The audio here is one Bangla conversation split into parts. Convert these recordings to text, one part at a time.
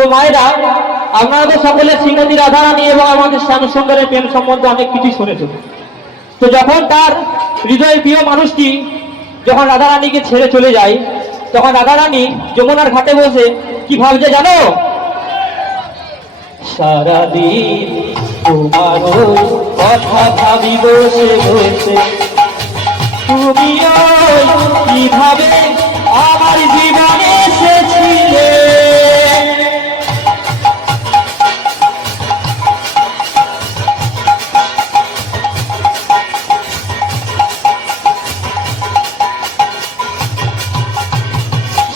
তো মায়েরা, আপনারা তো সকলে শ্রীমতী রাধারানী এবং আমাদের শ্যামসুন্দরের প্রেম সম্বন্ধে অনেক কিছু শুনেছেন। তো যখন তার হৃদয়ের প্রিয় মানুষটি যখন রাধারানীকে ছেড়ে চলে যায়, তখন রাধারানী যমুনার ঘাটে বসে কি ভাবছে জানো? সারাদিন তোমার কথা ভাবি বসে বসে, তুমিও কিভাবে আমার জীবনে এসেছিলে।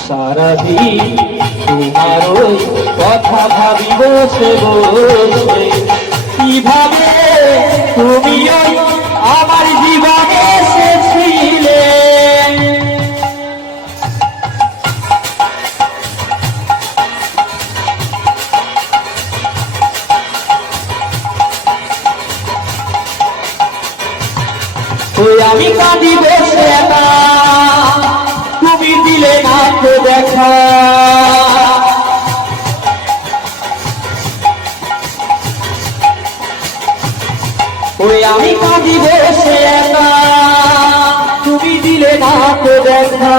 সারাদিন তোমার কথা ভাবি বসে বসে, কিভাবে তুমিও আমার জীবনে এসেছিলে। আমি কাঁদি বসে একা, তুমি দিলে না তো দেখা। আমি কাঁদি বসে একা, তুমি দিলে না তো দেখা।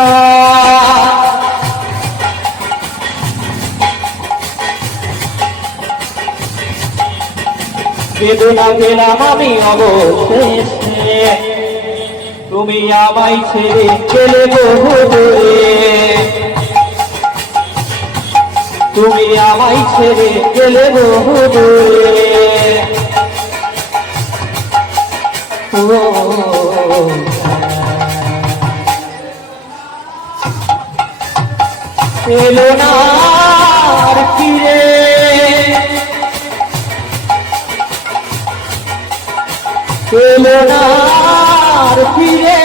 বেদনা পেলাম আমি অবশেষে, তুমি আমায় ছেড়ে গেলে বহু দূরে। তুমি আমায় ছেড়ে গেলে বহু দূরে। এলো না আর ফিরে, এলো না আর ফিরে,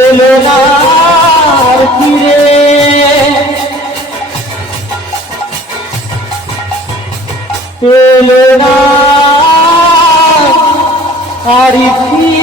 এলো না আর ফিরে। এলো না আর ফিরে।